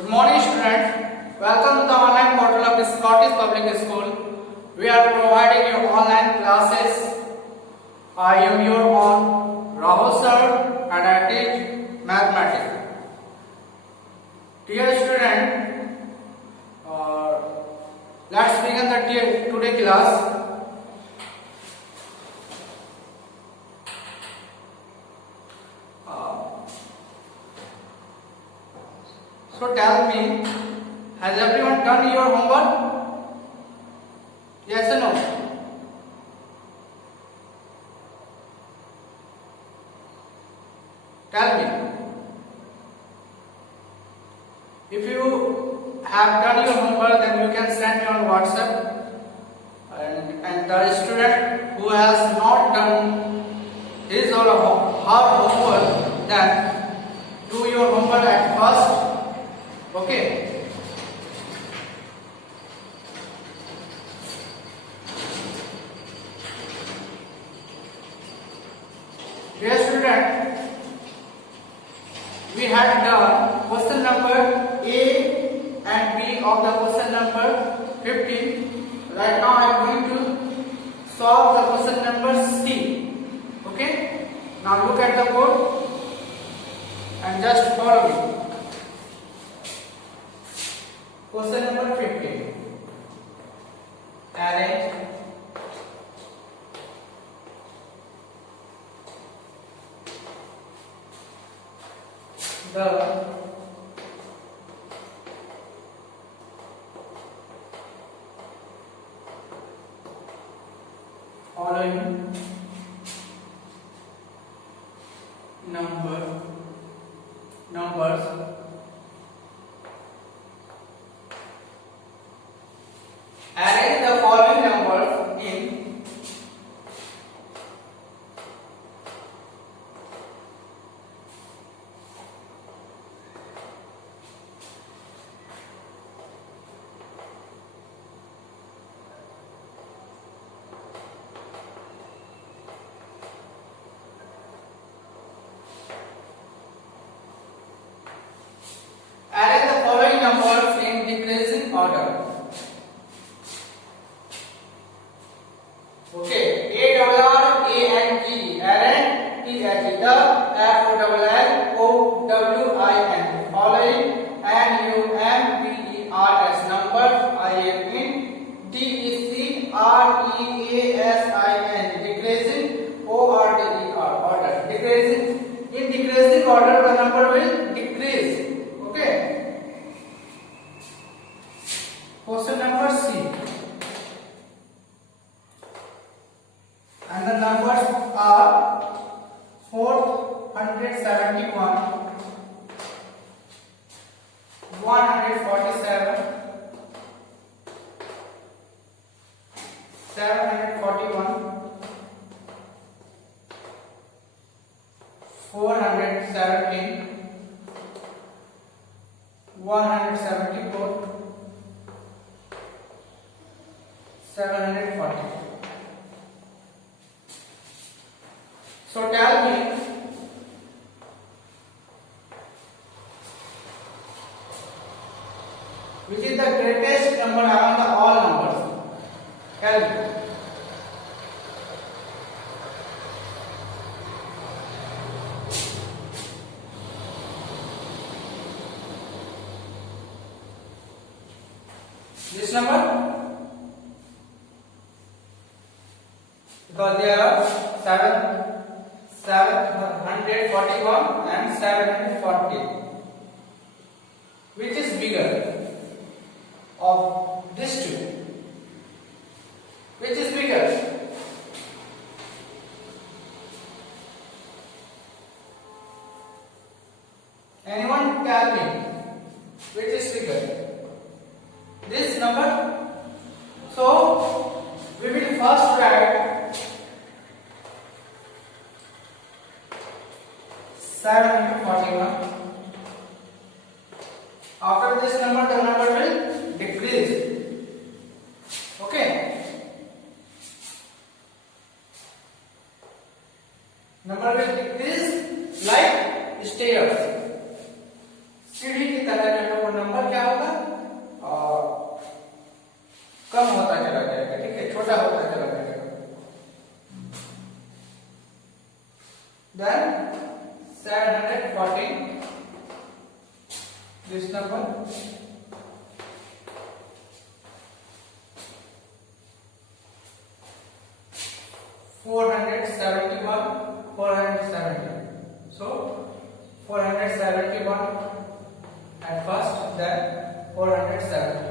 Good morning, students. Welcome to the online portal of the Scottish Public School. We are providing you online classes. I am your own Rahul sir, and I teach mathematics. Dear student, let's begin the today class. So tell me, has everyone done your homework? Yes or no? Tell me. If you have done your homework, then you can send me on WhatsApp. And the student who has not done his or her homework, then do your homework at first. Okay. Dear student, we had done question number A and B of the question number 15. Right now I am going to solve the question number C. Okay. Now look at the board and just follow me. Question number 15. Arrange the following numbers arrange the following numbers in decreasing order. Okay, A double R, A and G, Aaron, T H, the F O double L, O W I N, following N U M B E R S numbers I am in D E C R E A S I N, decreasing O R D E R, order. Decreasing, in decreasing order the number will decrease. Okay. Question number C. And the numbers are 471, 147, 741, 417, 174, 740. So tell me, which is the greatest number among the all numbers? Tell me. This number? Because there are 741 and 740. Which is bigger of these two? Which is bigger? Anyone tell me which is bigger? This number? So we will first write 741. After this number, the number will decrease. Okay. Number will decrease like stairs. सीढ़ी की तरह जो number This number 471, 470. So 471 at first, then 470.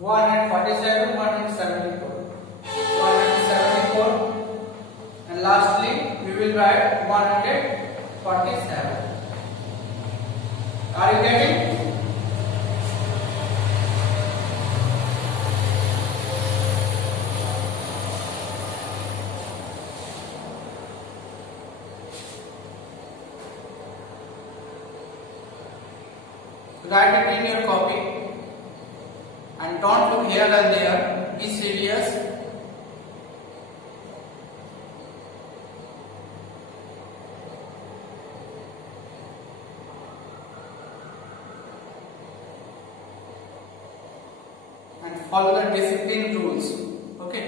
One hundred 47, 174, 174, and lastly we will write 147. Are you getting? Write it in your copy. And don't look here and there. Be serious. And follow the discipline rules. Okay.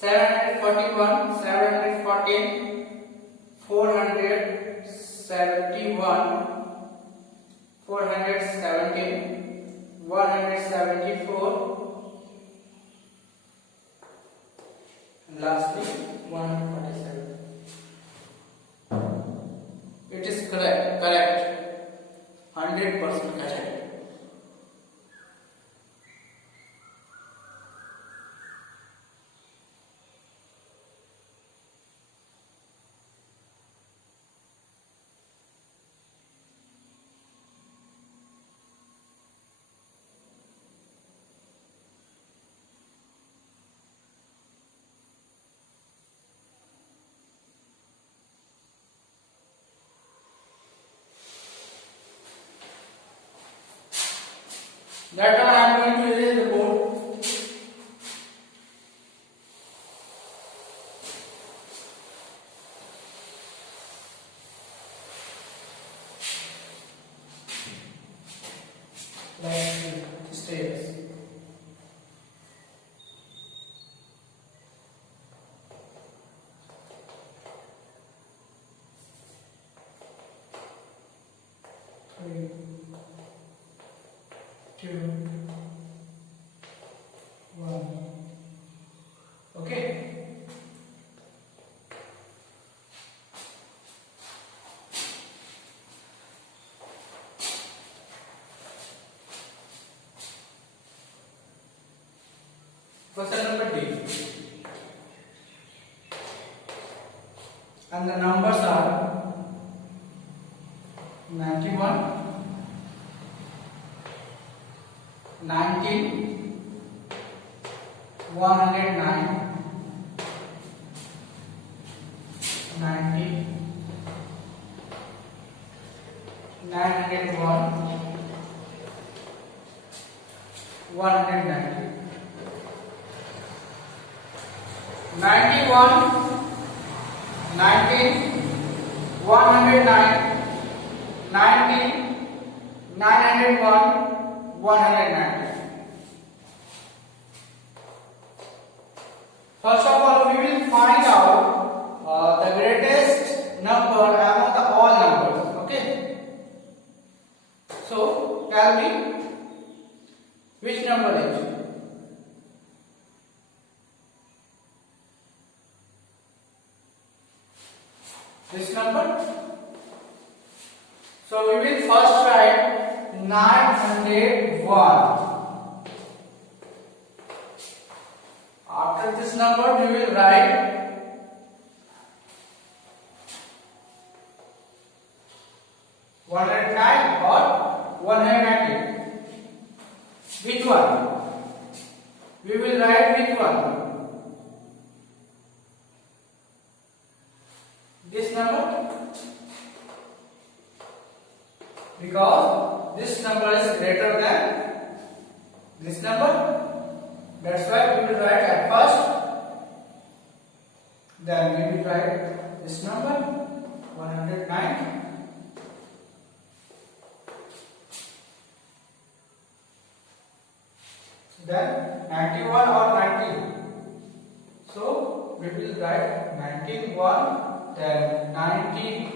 Seven hundred 471, 417, 174, and lastly 147. It is correct, 100% correct. That time I am going to erase the board. Like stairs. Three, 2, 1. Okay. Question number D. And the numbers are 91, 19, 109, 90, 901, 190. 91, 19, 109, 90, 901, 190. First of all, we will find out the greatest number among the all numbers. Okay. So tell me which number is this number. So we will first write 901. After this number we will write 109 or one? We will write which one? This number? Because this number is greater than this number. That's why we will write at first. Then we will write this number 109. Then 91 or 90. So we will write 91, then 90,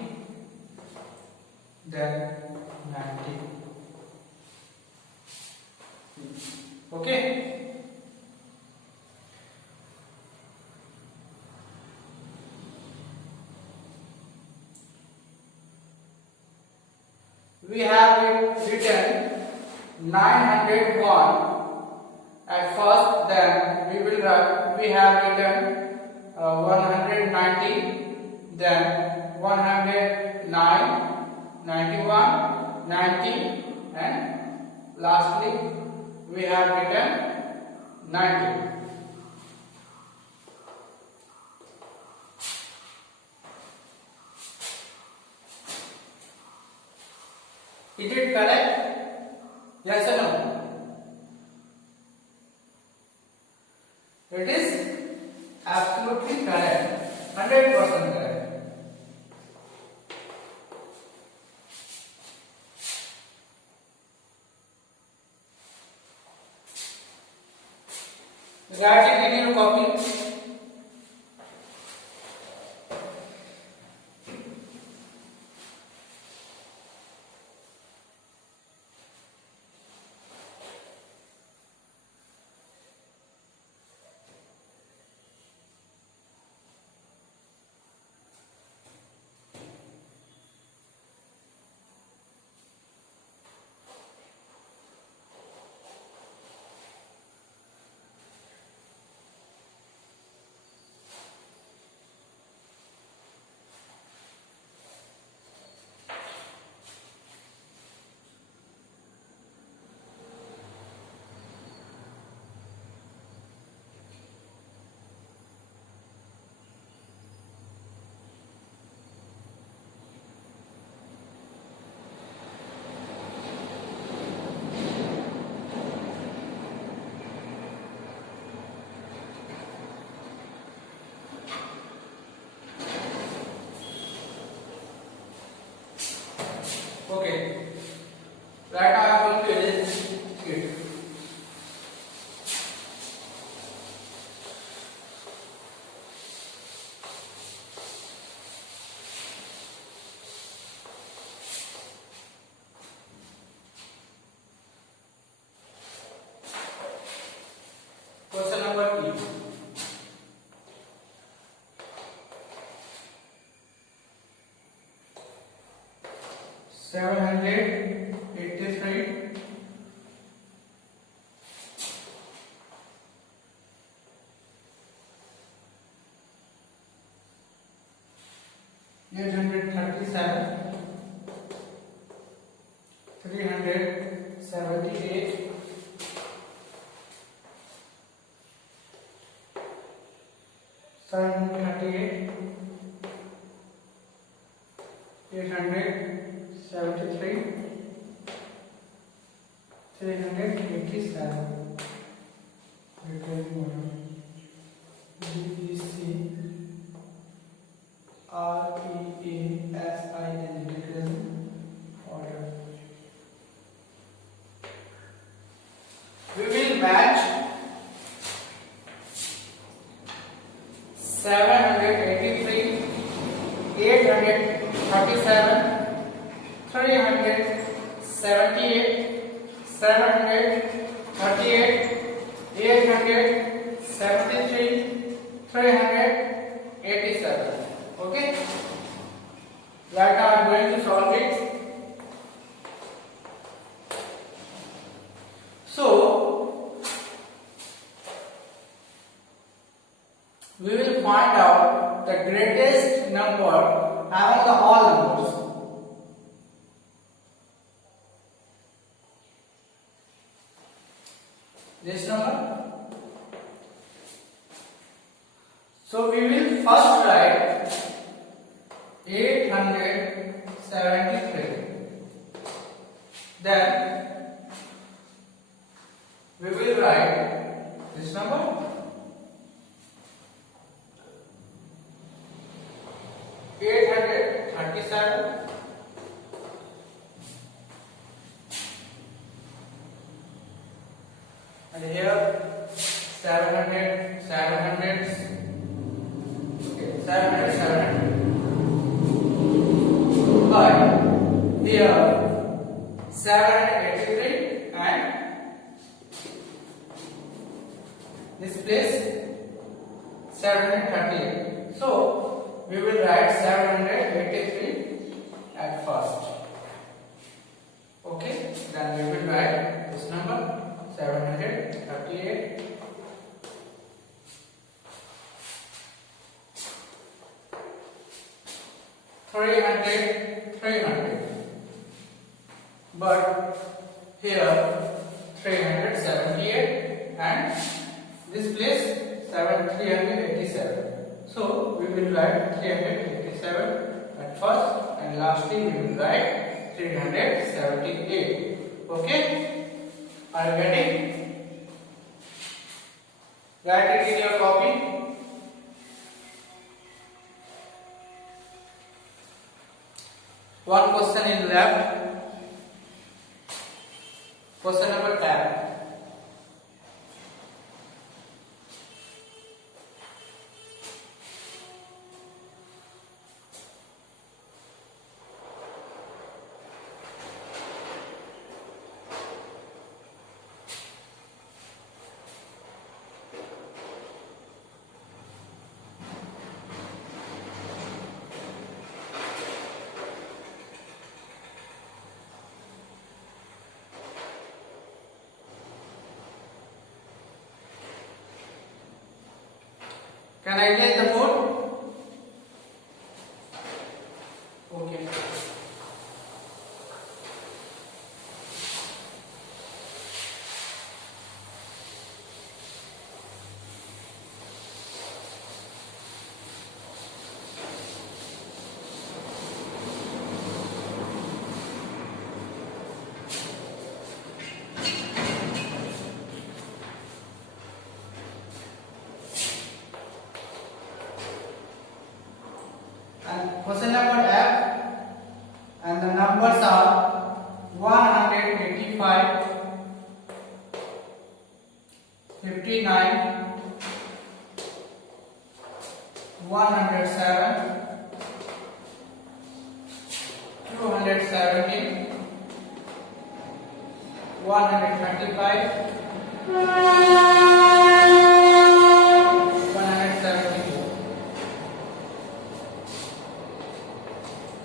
then 90. Okay. We have written 901 at first, then we have written 190, then 109, 91, 90, and lastly we have written 90. Is it correct? Yes or no? It is absolutely correct, 100% correct. Write it in your copy. Okay. Right now I am going to erase it. Question number E. $783 $837 $378 $738 873 387 order. We will match 783 837 378 738 873 387. Okay. Right now I am going to solve it. So we will find out the greatest number among the all numbers. this number. So we will first write 873. Then we will write this number. 837. And here 700, 700, okay, 700, 700. But here 783 and this place 738. So we will write 783 at first. Okay, then we will write this number 738. But here 378 and this place 387. So we will write 387 at first and lastly we will write 378. Okay? Are you getting? Write it in your copy. One question is left. Question number 10. Can I get the board? Okay. Question number F, and the numbers are 185, 59, 107, 217, 135, 172.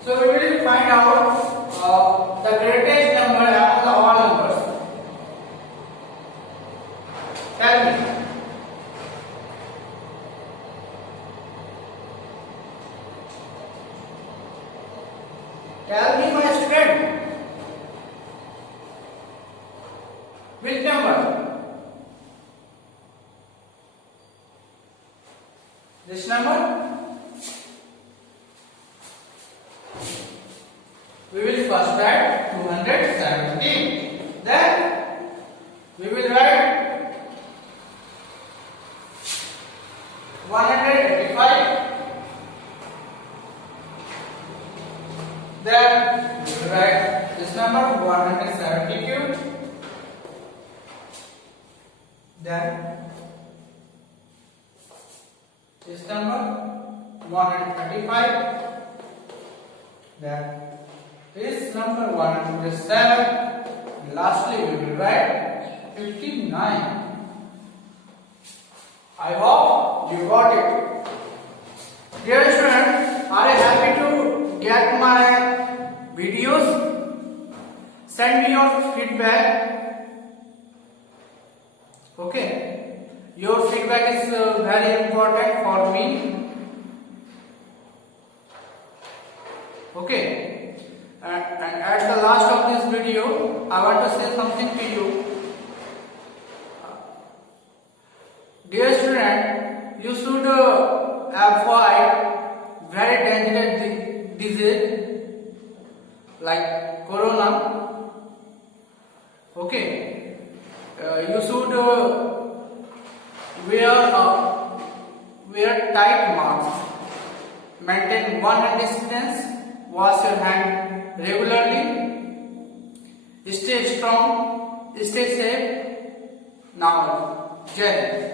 So we will find out the greatest number among the all numbers. Tell me. Tell me, my student. Which number? This number? We will first write 217. Then we will write 185. Then we will write this number 172. Then this number 135. Then this number 107. Lastly, we will write 59. I hope you got it. Dear students, are you happy to get my videos? Send me your feedback. Okay, your feedback is very important for me. Okay. And at the last of this video, I want to say something to you. should avoid very dangerous disease like corona. Okay, you should wear tight masks, maintain 1 hand distance, wash your hand regularly, stay strong, stay safe. Now, Jai Hind.